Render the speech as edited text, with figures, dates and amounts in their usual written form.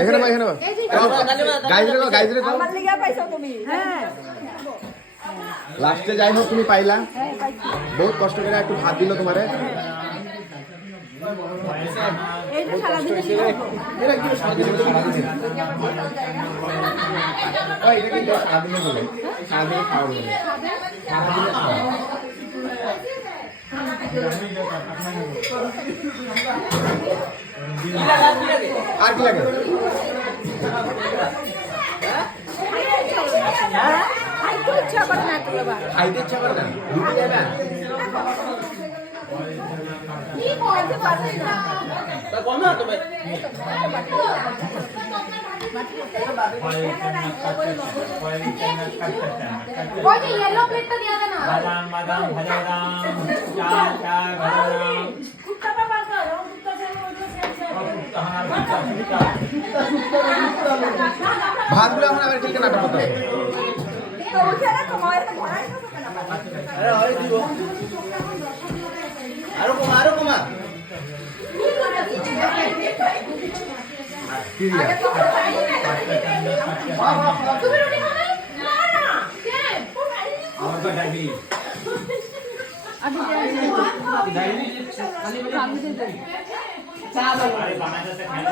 এখানে বা এখানে বা গাইজ রে আমার লিগা পাইছো তুমি হ্যাঁ লাস্টে যাই হোক তুমি পাইলা বহুত কষ্ট করে একটু ভাত দিল তোমারে এইটা সারা দিন এরা কি সারাদিন সারাদিন ওই এটা কি সারাদিন বলে সারাদিন খাওয়া বলে আর কি লাগে খাইতে ইচ্ছা করে না রুটি দেবে येलो प्लेट तो दिया था ना बादाम बादाम भजादाम चार चार भजादाम कुत्ता का बात कर रहा हूँ कुत्ता से ভাতগুলো এখন আবার খেলতে নাটক করতে হবে আরো কমা तुम्हें रोटी खाना है ना ना क्या और का डायबिटीज अभी अरे बनाने से खाना